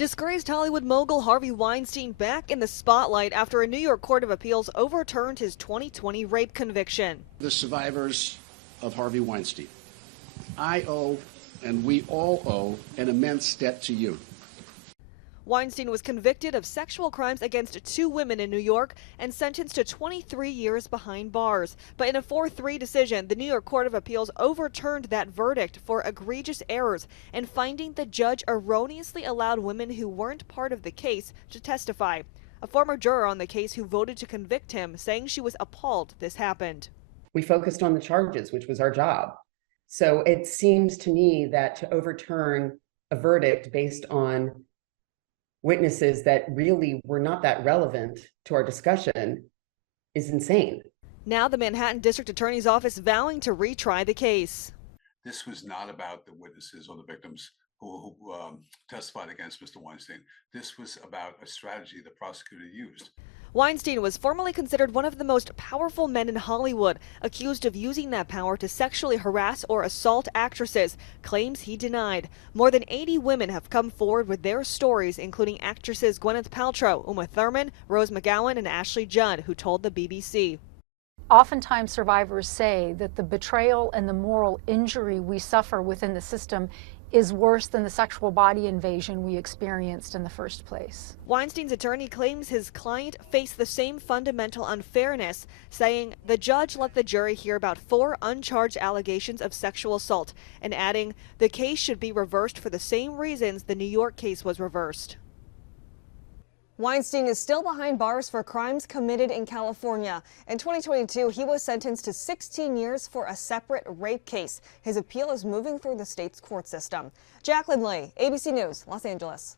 Disgraced Hollywood mogul Harvey Weinstein back in the spotlight after a New York Court of Appeals overturned his 2020 rape conviction. The survivors of Harvey Weinstein, I owe, and we all owe, an immense debt to you. Weinstein was convicted of sexual crimes against 2 women in New York and sentenced to 23 years behind bars. But in a 4-3 decision, the New York Court of Appeals overturned that verdict for egregious errors and finding the judge erroneously allowed women who weren't part of the case to testify. A former juror on the case who voted to convict him saying she was appalled this happened. We focused on the charges, which was our job. So it seems to me that to overturn a verdict based on witnesses that really were not that relevant to our discussion is insane. Now the Manhattan District Attorney's Office vowing to retry the case. This was not about the witnesses or the victims who testified against Mr. Weinstein. This was about a strategy the prosecutor used. Weinstein was formerly considered one of the most powerful men in Hollywood, accused of using that power to sexually harass or assault actresses, claims he denied. More than 80 women have come forward with their stories, including actresses Gwyneth Paltrow, Uma Thurman, Rose McGowan, and Ashley Judd, who told the BBC. Oftentimes survivors say that the betrayal and the moral injury we suffer within the system is worse than the sexual body invasion we experienced in the first place. Weinstein's attorney claims his client faced the same fundamental unfairness, saying the judge let the jury hear about 4 uncharged allegations of sexual assault, and adding the case should be reversed for the same reasons the New York case was reversed. Weinstein is still behind bars for crimes committed in California. In 2022, he was sentenced to 16 years for a separate rape case. His appeal is moving through the state's court system. Jacqueline Lee, ABC News, Los Angeles.